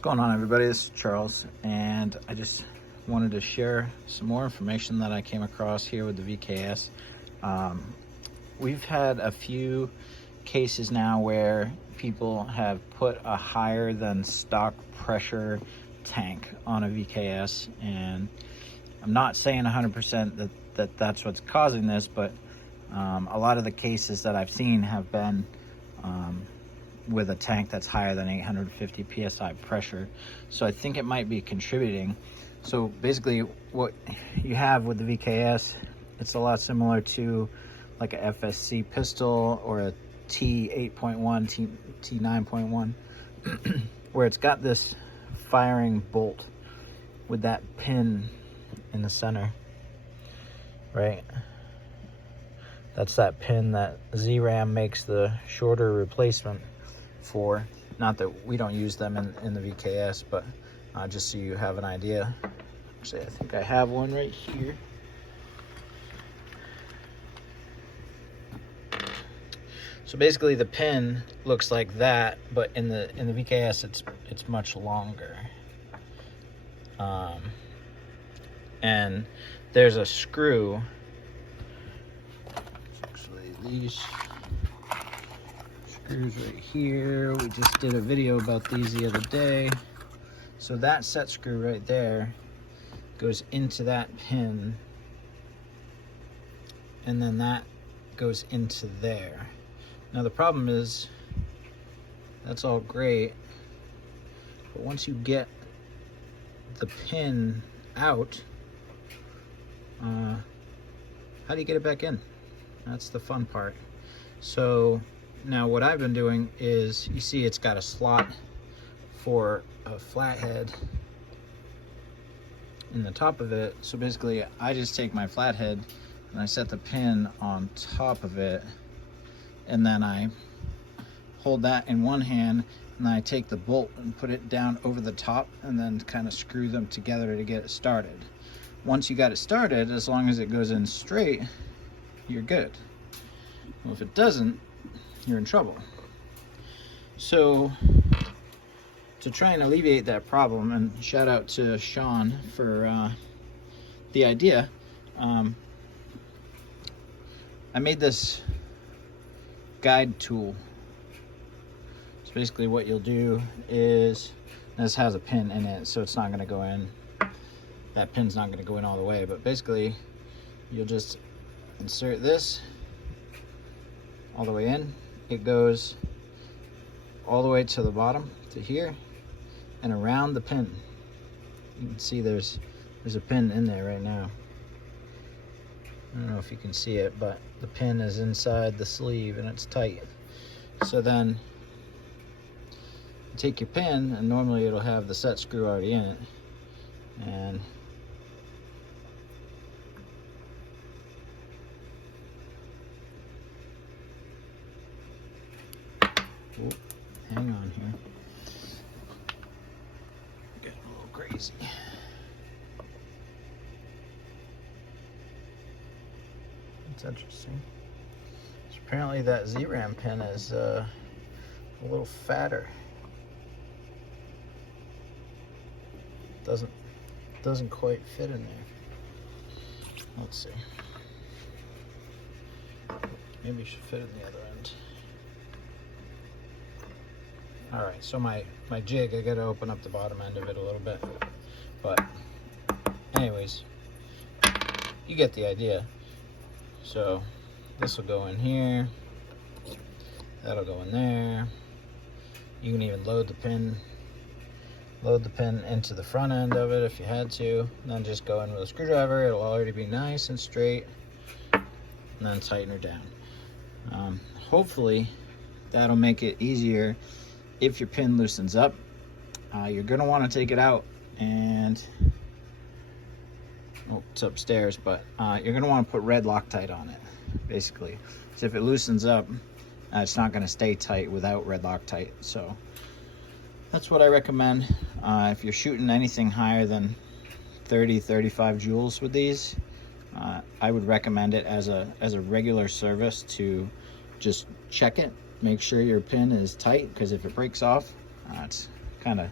What's going on, everybody? This is Charles, and I just wanted to share some more information that I came across here with the VKS. We've had a few cases now where people have put a higher than stock pressure tank on a VKS, and I'm not saying 100% that's what's causing this, but a lot of the cases that I've seen have been with a tank that's higher than 850 psi pressure. So I think it might be contributing. So basically what you have with the VKS, it's a lot similar to like a FSC pistol or a T8.1, T9.1, where it's got this firing bolt with that pin in the center, right? That's that pin that ZRAM makes the shorter replacement for. Not that we don't use them in the VKS, but just so you have an idea. Actually, I think I have one right here. So basically the pin looks like that, but in the VKS it's much longer. And there's a screw. Actually, these screws right here, we just did a video about these the other day. So that set screw right there goes into that pin, and then that goes into there. Now the problem is, that's all great, but once you get the pin out, how do you get it back in? That's the fun part. So now what I've been doing is, you see it's got a slot for a flathead in the top of it. So basically I just take my flathead and I set the pin on top of it, and then I hold that in one hand, and then I take the bolt and put it down over the top, and then kind of screw them together to get it started. Once you got it started, as long as it goes in straight, you're good. Well, if it doesn't, you're in trouble. So to try and alleviate that problem, and shout out to Sean for the idea, I made this guide tool. So basically what you'll do is, this has a pin in it, so it's not going to go in, that pin's not going to go in all the way, but basically you'll just insert this all the way in. It goes all the way to the bottom, to here, and around the pin. You can see there's a pin in there right now. I don't know if you can see it, but the pin is inside the sleeve and it's tight. So then you take your pin, and normally it'll have the set screw already in it, and hang on here, getting a little crazy. That's interesting. So apparently that ZRAM pin is a little fatter. Doesn't quite fit in there. Let's see. Maybe it should fit in the other end. All right, so my jig, I gotta open up the bottom end of it a little bit, but anyways, you get the idea. So this will go in here, that'll go in there. You can even load the pin into the front end of it if you had to, and then just go in with a screwdriver. It'll already be nice and straight, and then tighten her down. Hopefully that'll make it easier if your pin loosens up. You're gonna want to take it out, and it's upstairs, but you're gonna want to put red Loctite on it, basically. So if it loosens up, it's not gonna stay tight without red Loctite. So that's what I recommend. If you're shooting anything higher than 30-35 joules with these, I would recommend it as a regular service to just check it, make sure your pin is tight, because if it breaks off, it's kind of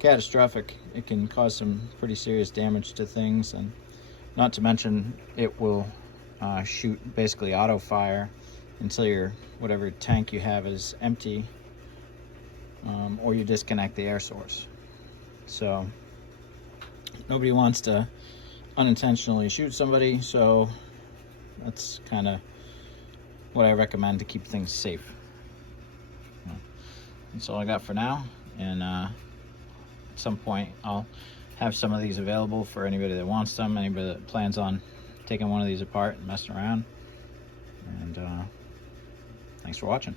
catastrophic. It can cause some pretty serious damage to things, and not to mention it will shoot basically auto fire until your whatever tank you have is empty, or you disconnect the air source. So nobody wants to unintentionally shoot somebody, so that's kind of what I recommend to keep things safe. That's all I got for now, and at some point I'll have some of these available for anybody that wants them, anybody that plans on taking one of these apart and messing around. And thanks for watching.